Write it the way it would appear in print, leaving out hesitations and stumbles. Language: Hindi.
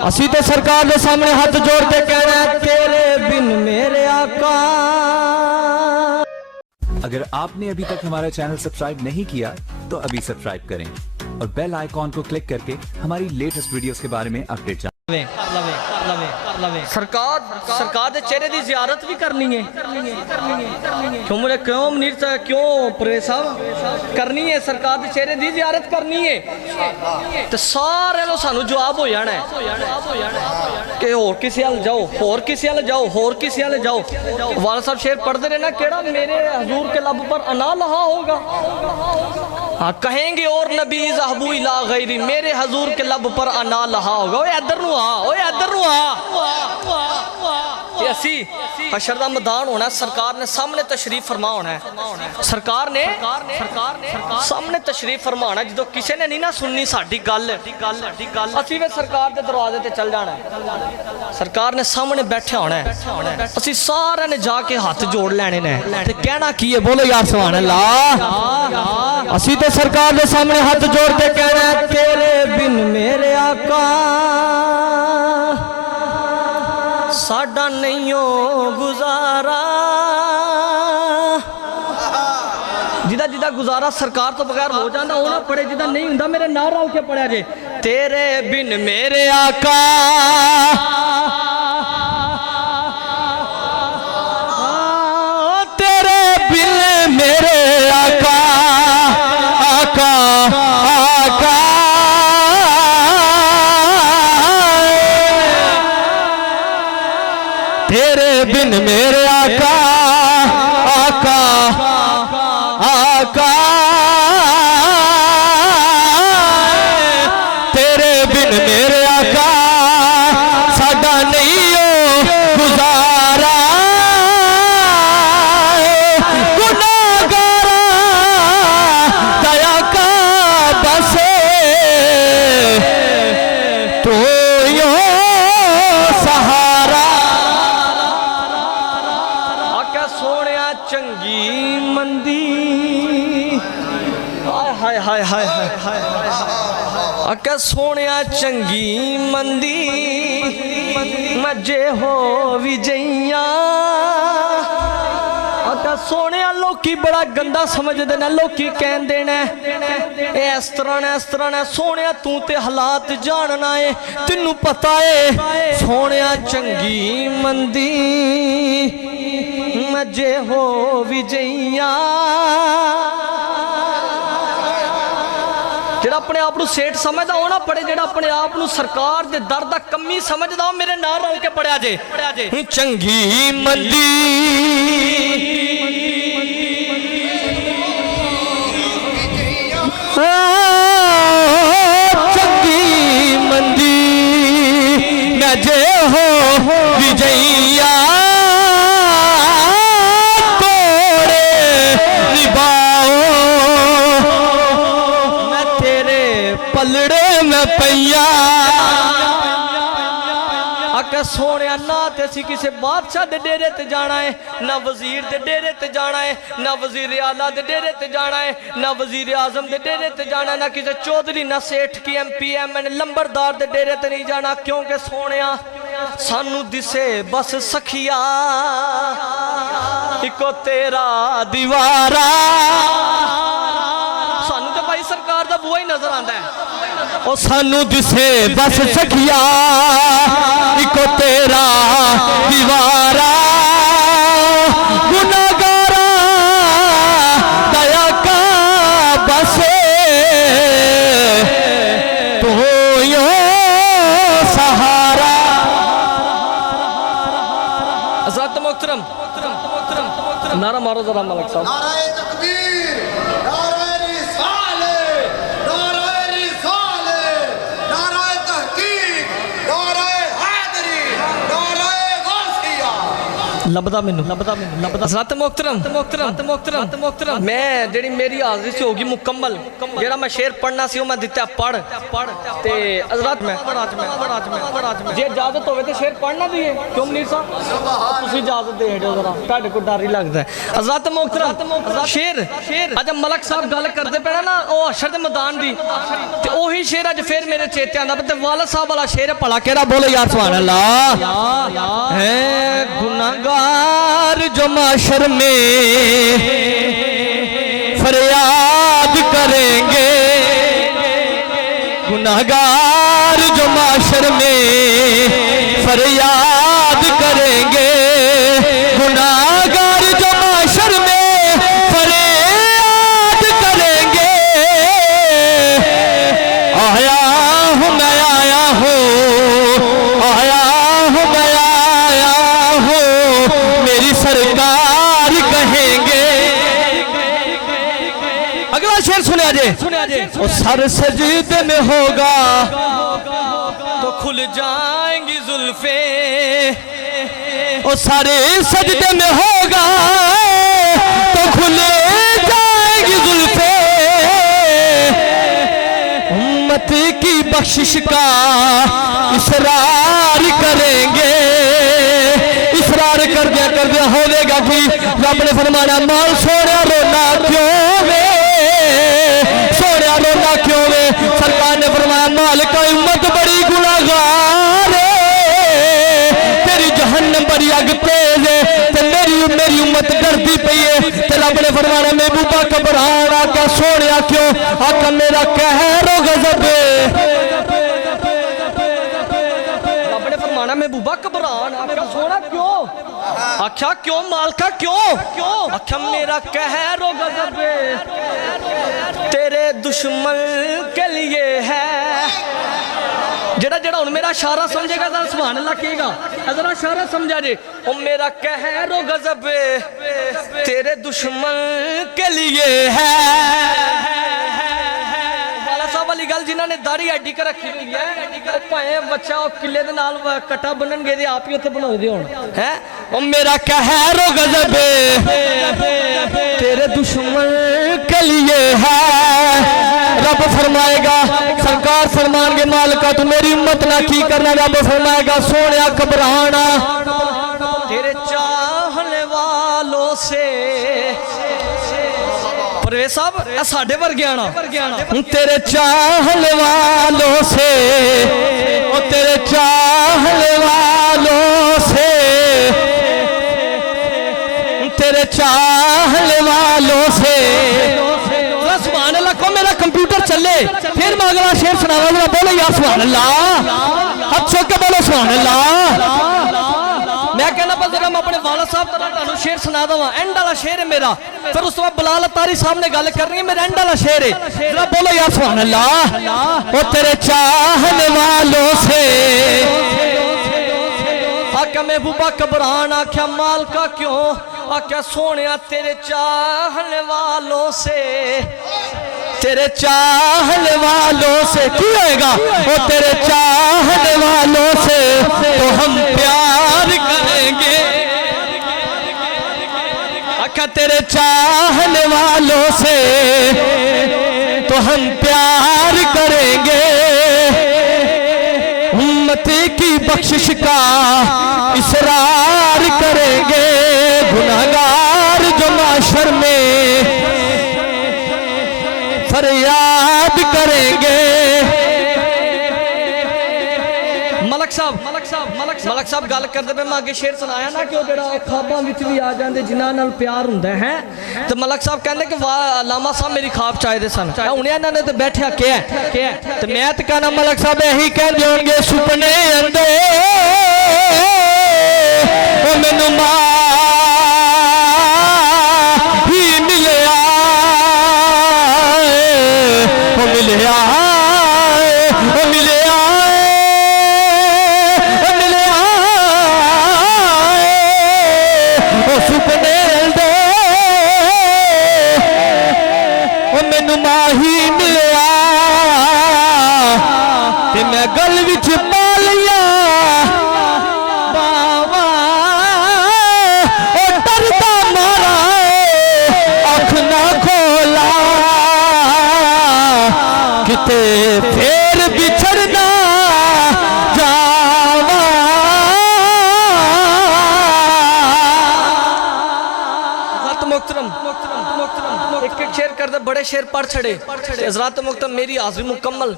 असी तो सरकार के सामने हाथ जोड़ के कहना है तेरे बिन मेरे आका। अगर आपने अभी तक हमारा चैनल सब्सक्राइब नहीं किया तो अभी सब्सक्राइब करें और बेल आइकॉन को क्लिक करके हमारी लेटेस्ट वीडियोस के बारे में अपडेट जानें। सरकार दे चेहरे की जियारत भी करनी है। क्यों मुझे क्यों मुनीर साहब क्यों परवेज साहब करनी है? सरकार दे चेहरे की जियारत करनी है तो सारे नो सानू जवाब हो जाना है कि होर किसी हल जाओ, होर किसी हल जाओ, होर किसी हल जाओ। वाल साहब शेर पढ़ते रहना, केड़ा मेरे हजूर के लब पर अना लहा होगा। हाँ कहेंगे और नबी ज़हबू इला गैरी, मेरे हजूर के लब पर अना लहा होगा। ओए इधर नु आ, ओए इधर नु आ। असी हशर दा मैदान होना, सरकार ने सामने तशरीफ फरमा होना है। सरकार ने सामने तशरीफ फरमाना। जो किसी ने नहीं ना सुननी साडी गल, असी वे सरकार के दरवाजे ते चल जाना है। सरकार ने सामने बैठे होना है, असी सारे ने जाके हाथ जोड़ लेने ने ते कहना की है, बोलो यार सुभान अल्लाह। असी तो सरकार के सामने हाथ जोड़ के कहना है तेरे बिन मेरे आका साडा नहीं हो गुजारा। जिदा जिदा गुजारा सरकार तो बगैर हो जाता वो ना पढ़े, जिदा नहीं होंदा मेरे नाल रल के पढ़िया जे तेरे बिन मेरे आका। तेरे बिन मेरे आका, आका आका। तेरे बिन मेरे आका, आका आका। तेरे बिन मेरे आका साडा नहीं हो गुजारा। गुनाहगारा दया का बसे तो यो सहारा। आका सोनिया चंगी मंदी, हाय हाय हाय हाय हाय। आका सोनिया चंगी मंदी मजे हो विजइया। आका सोनिया लोकी बड़ा गंदा समझते ने, लोकी कहते ने इस तरह ने, इस तरह ने। सोनिया तू ते हालात जानना है, तेनू पता है। सोनिया चंगी मंदी मजे हो विजइया। जेड़ा अपने आप को सेठ समझदा हो ना पढ़े, जेड़ा अपने आप को सरकार दे दर दा कमी समझदा हो मेरे नाल रल के पढ़िया जे चंगी मंदी। चंगी मंदी मजे हो विजइया। पलड़े में पैया। आका सोनिया ना ते असी किसी बादशाह दे डेरे ते जाना है, ना वजीर दे डेरे ते जाना है, ना वजीर आला दे डेरे ते जाना है, ना वजीर आजम दे डेरे ते जाना है, ना किसी चौधरी ना सेठ की MP MN लंबरदार दे डेरे ते नहीं जाना। क्योंकि सोनिया सानू दिसे बस सखिया इको तेरा दीवारा। सानू तो भाई सरकार दा बुआ ही नजर आंदा है। ओ सानू दिसे बस सखिया इको तेरा दीवारा। गुनाहगारा दया का बसे तो यो सहारा। हज़रत मोहतरम नारा मारो जरा मलिक साहब। लभदा मैनू हज़रत मोहतरम मैं जेड़ी मेरी हाज़री से होगी मुकम्मल जेड़ा मैं शेर पढ़ना सी मैं दिता पढ़ ते हज़रत मैं जे इजाजत होवे ते शेर पढ़ना दिए क्यों मुनीर साहब तुसी इजाजत दे दियो जरा तुहाडे को डर ही लगदा है हज़रत मोहतरम शेर अज मलक साहब गल करदे पे ना ओ हशर दे मैदान दी ते ओही शेर अज फिर मेरे चेते आंदा ते वाला साहब वाला शेर भला केड़ा बोलो यार सुभान अल्लाह है गुनाहगार जो माशर में फरियाद करेंगे गुनाहगार जो माशर में फरियाद करेंगे गुनाहगार जो माशर में फरियाद करेंगे आया हूँ मैं आया हूँ सरकार कहेंगे अगला शेर सुनिया जे वो सर सजदे में होगा तो खुल जाएंगी जुल्फे वो सारे सजदे में होगा तो खुल जाएंगी जुल्फे उम्मत की बख्शिश का इसरार करेंगे कर दिया होगा कि रब ने फरमाना माल सोने रोना क्यों वे सोने रोना क्यों वे सरकार ने फरमाया माल का उम्मत बड़ी गुनाहगार तेरी जहन्नम बड़ी अग तेज है ते मेरी उम्मत डरती पई है ते रब ने फरमाना महबूबा घबराना क्या सोने क्यों आका मेरा कहर हो गजब महबूबा घबरान आख्या सोना क्यों आख्या क्यों मालका क्यों आख्या मेरा कहर हो गजब तेरे दुश्मन के लिए है जेड़ा जेड़ा हुन मेरा इशारा समझेगा जरा सुभान अल्लाह कहेगा जरा इशारा समझा जे ओ मेरा कहर हो गजब तेरे दुश्मन के लिए है वाली गल जिन्होंने दाढ़ी एडी कर रखी हुई है भाए बच्चा किले दे नाल कटा बनन गए आप ही उत्थे बनाओ दे हुन है ओ मेरा कहर हो गजब तेरे दुश्मन के लिए है रब फरमाएगा सरकार फरमान के मालिका तू मेरी उम्मत ना की करना रब फरमाएगा सोनिया घबराना तेरे चाहने वालों से परवेज साहब साढ़े वर्गे आना तेरे चाहने वालों से ओ तेरे चाहने वालों से तेरे चाहने वालों से सुभान अल्लाह को मेरा कंप्यूटर चले फिर मैं अगला शेर सुनावा बोलो यार सुभान अल्लाह हाथ छो के बोलो सुभान अल्लाह मैं कहना बस जरा मैं अपने वाला साहब तुहानू शेर सुना दवा एंड वाला शेर है मेरा फिर उस बाद बिलाल अतारी साहब ने गल करनी है मेरा एंड वाला शेर है जरा बोलो यार सुभान अल्लाह ओ तेरे चाहने वालों से आख्या महबूबा घबरान आख्या मालका क्यों आख्या सोनिया तेरे चाहने वालों से तेरे चाहने वालों से की होएगा ओ तेरे चाहने वालों से तो हम प्यार करेंगे आख्या तेरे चाहने वालों से तो हम प्यार करेंगे उम्मती की बख्शिश का इसरार करेंगे गुनाहगार जो माशर में फरियाद करेंगे मलक साहब गल करते पे मैं अगे शेर सुनाया ना कि ख्वाबां विच भी आ जाते जिन्हां नाल प्यार हुंदा है तो मलक साहब कहते कि वाह अलामा साहब मेरी ख्वाब चाहते सन हुणे इन्हां ने तो बैठा क्या तो मैं तो कहना मलक साहब यही कहते होंगे सुपने अंदर ओ मैनू मां ही मिलिया ओ मिलिया माही मिलिया ते मैं गल विच पा लिया बाबा बड़े शेर पढ़ छड़े। हज़रात मोहतरम मेरी हाज़िरी मुकम्मल